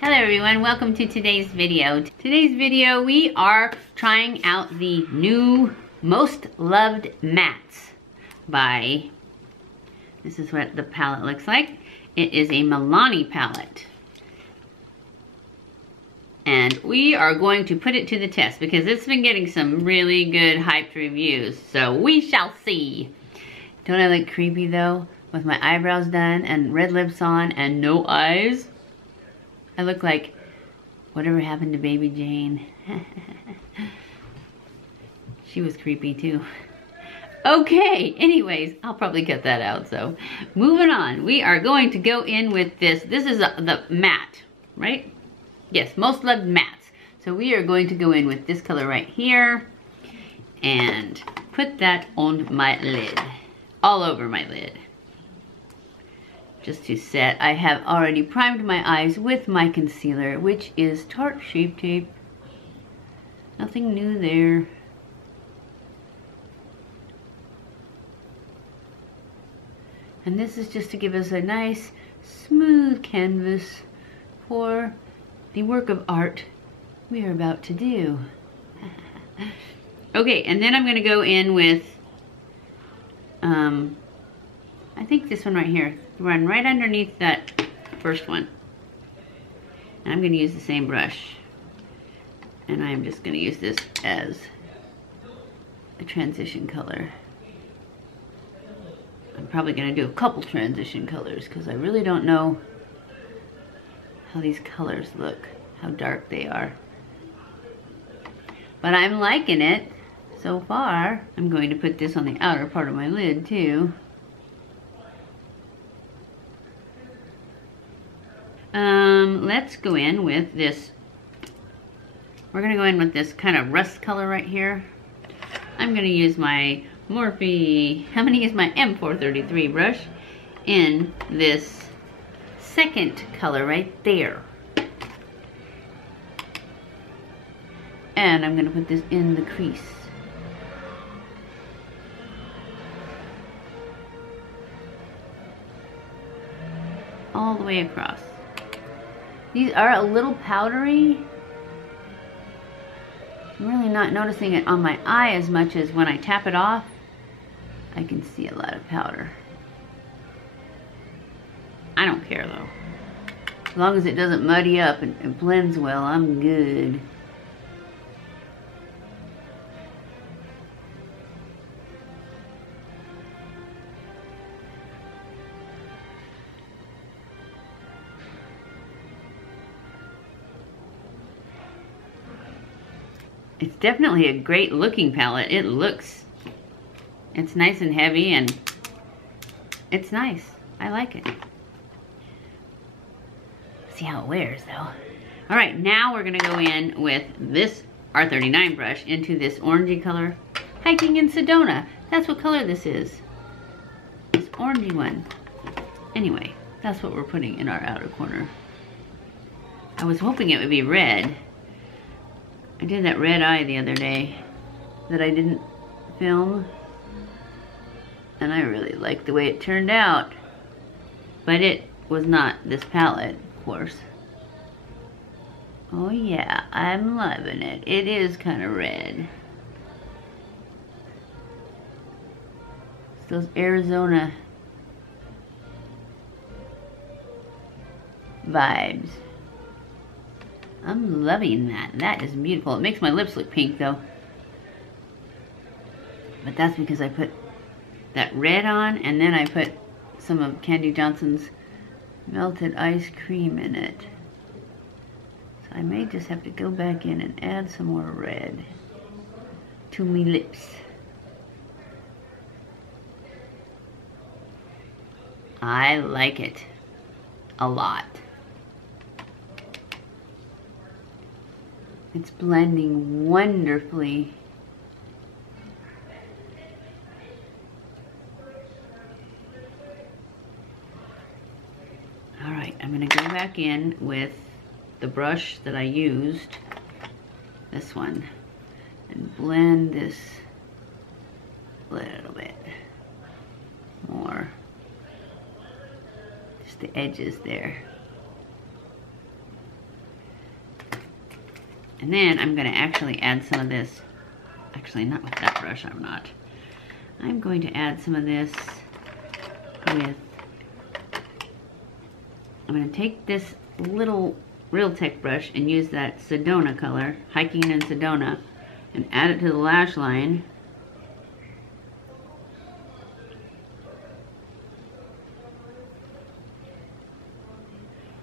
Hello everyone, welcome to today's video. Today's video we are trying out the new Most Loved Mattes by, this is what the palette looks like. It is a Milani palette. And we are going to put it to the test because it's been getting some really good hyped reviews. So we shall see. Don't I look creepy though? With my eyebrows done and red lips on and no eyes. I look like whatever happened to Baby Jane. She was creepy too. Okay, anyways, I'll probably cut that out. So moving on, we are going to go in with this. This is the matte, right? Yes, Most Loved Mattes. So we are going to go in with this color right here and put that on my lid, all over my lid. Just to set, I have already primed my eyes with my concealer, which is Tarte Shape Tape. Nothing new there. And this is just to give us a nice, smooth canvas for the work of art we are about to do. Okay, and then I'm going to go in with, I think this one right here. Run right underneath that first one. And I'm going to use the same brush. And I'm just going to use this as a transition color. I'm probably going to do a couple transition colors because I really don't know how these colors look, how dark they are. But I'm liking it so far. I'm going to put this on the outer part of my lid too. Let's go in with this. We're gonna go in with this kind of rust color right here. I'm gonna use my Morphe, I'm gonna use my M433 brush in this second color right there. And I'm gonna put this in the crease. All the way across. These are a little powdery. I'm really not noticing it on my eye as much as when I tap it off. I can see a lot of powder. I don't care though. As long as it doesn't muddy up and it blends well, I'm good. It's definitely a great looking palette. It's nice and heavy and it's nice. I like it. See how it wears though. All right, now we're gonna go in with this R39 brush into this orangey color. Hiking in Sedona. That's what color this is. This orangey one. Anyway, that's what we're putting in our outer corner. I was hoping it would be red. I did that red eye the other day that I didn't film, and I really liked the way it turned out, but it was not this palette, of course. Oh yeah, I'm loving it. It is kind of red. It's those Arizona vibes. I'm loving that. That is beautiful. It makes my lips look pink though. But that's because I put that red on and then I put some of Candy Johnson's melted ice cream in it. So I may just have to go back in and add some more red to my lips. I like it a lot. It's blending wonderfully. All right, I'm gonna go back in with the brush that I used, this one, and blend this a little bit more. Just the edges there. And then I'm going to actually add some of this. Actually, not with that brush, I'm not. I'm going to add some of this with, I'm going to take this little Real Tech brush and use that Sedona color, Hiking in Sedona, and add it to the lash line.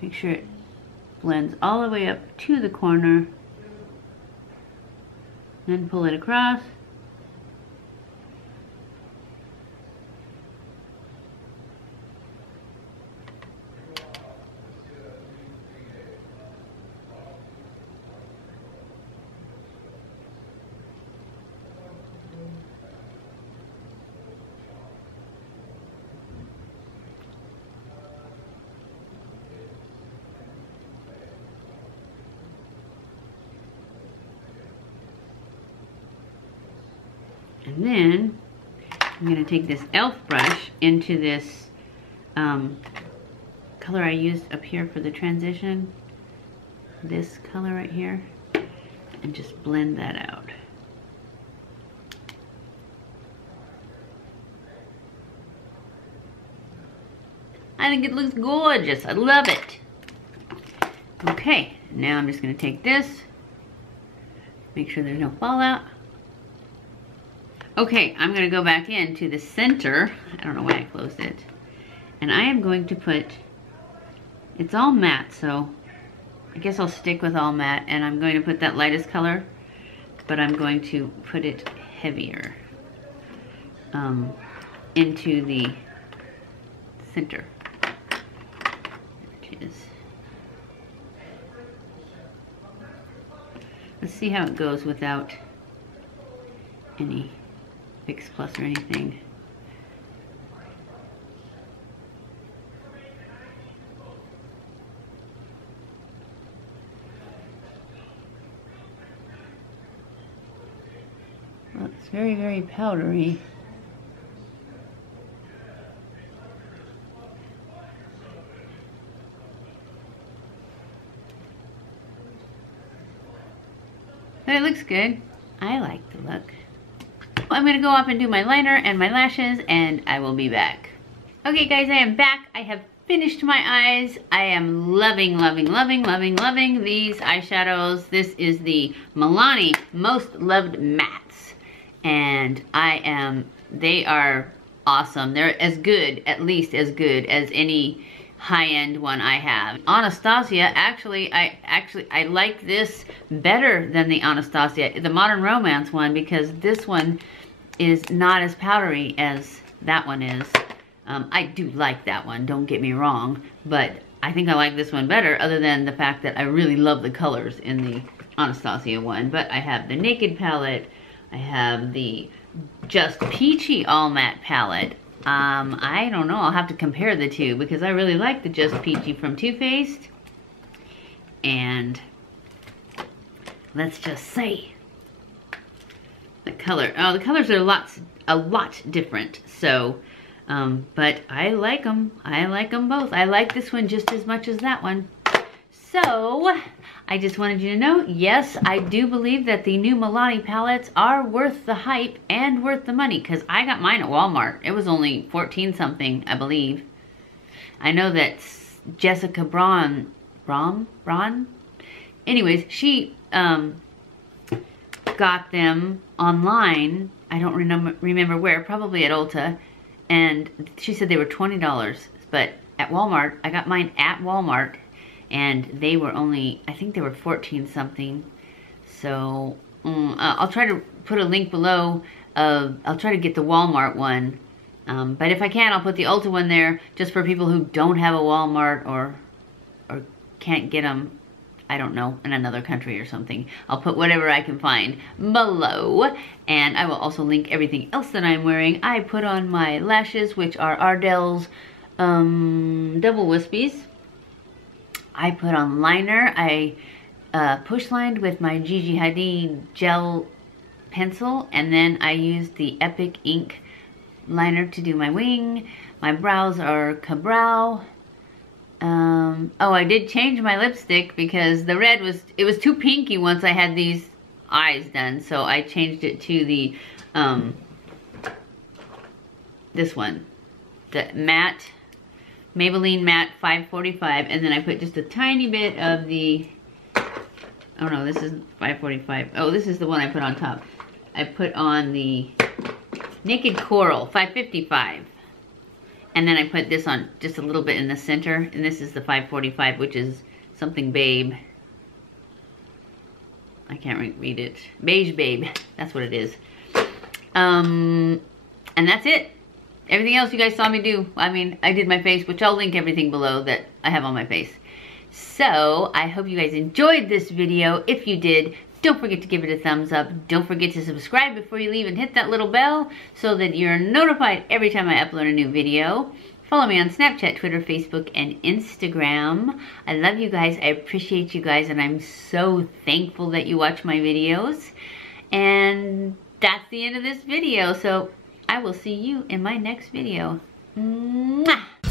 Make sure it blends all the way up to the corner. Then pull it across. And then I'm going to take this e.l.f. brush into this color I used up here for the transition, this color right here, and just blend that out. I think it looks gorgeous. I love it. Okay, now I'm just going to take this, make sure there's no fallout. Okay, I'm going to go back into the center. I don't know why I closed it. And I am going to put, it's all matte, so I guess I'll stick with all matte. And I'm going to put that lightest color, but I'm going to put it heavier into the center. There it is. Let's see how it goes without any Fix Plus or anything. Well, it's very, very powdery. But it looks good. I like the look. I'm going to go up and do my liner and my lashes, and I will be back. Okay guys, I am back. I have finished my eyes. I am loving, loving, loving, loving, loving these eyeshadows. This is the Milani Most Loved Mattes. And they are awesome. They're as good, at least as good as any high-end one I have. Anastasia, I like this better than the Anastasia, the Modern Romance one, because this one is not as powdery as that one is. I do like that one, don't get me wrong, but I think I like this one better, other than the fact that I really love the colors in the Anastasia one. But I have the Naked palette, I have the Just Peachy All Matte palette. I don't know, I'll have to compare the two, because I really like the Just Peachy from Too Faced. And let's just say the color, the colors are a lot different. So, but I like them. I like them both. I like this one just as much as that one. So, I just wanted you to know, yes, I do believe that the new Milani palettes are worth the hype and worth the money, because I got mine at Walmart. It was only 14 something, I believe. I know that Jessica Braun, anyways, she got them online. I don't remember where, probably at Ulta, and she said they were $20, but at Walmart, I got mine at Walmart, and they were only, I think they were 14 something. So I'll try to put a link below. I'll try to get the Walmart one, but if I can, I'll put the Ulta one there, just for people who don't have a Walmart or can't get them, I don't know, in another country or something. I'll put whatever I can find below, and I will also link everything else that I'm wearing. I put on my lashes, which are ARDELL's Double Wispies. I put on liner. I push lined with my Gigi Hadid gel pencil, and then I used the Epic Ink Liner to do my wing. My brows are Cabrow. Oh, I did change my lipstick because the red it was too pinky once I had these eyes done. So I changed it to the, this one, the matte, Maybelline Matte 545. And then I put just a tiny bit of the, oh no, this is 545. Oh, this is the one I put on top. I put on the Naked Coral 555. And then I put this on just a little bit in the center. And this is the 545, which is something Babe. I can't read it. Beige Babe. That's what it is. And that's it. Everything else you guys saw me do. I mean, I did my face, which I'll link everything below that I have on my face. So, I hope you guys enjoyed this video. If you did, don't forget to give it a thumbs up. Don't forget to subscribe before you leave and hit that little bell so that you're notified every time I upload a new video. Follow me on Snapchat, Twitter, Facebook, and Instagram. I love you guys. I appreciate you guys, and I'm so thankful that you watch my videos. And that's the end of this video. So I will see you in my next video. Mwah!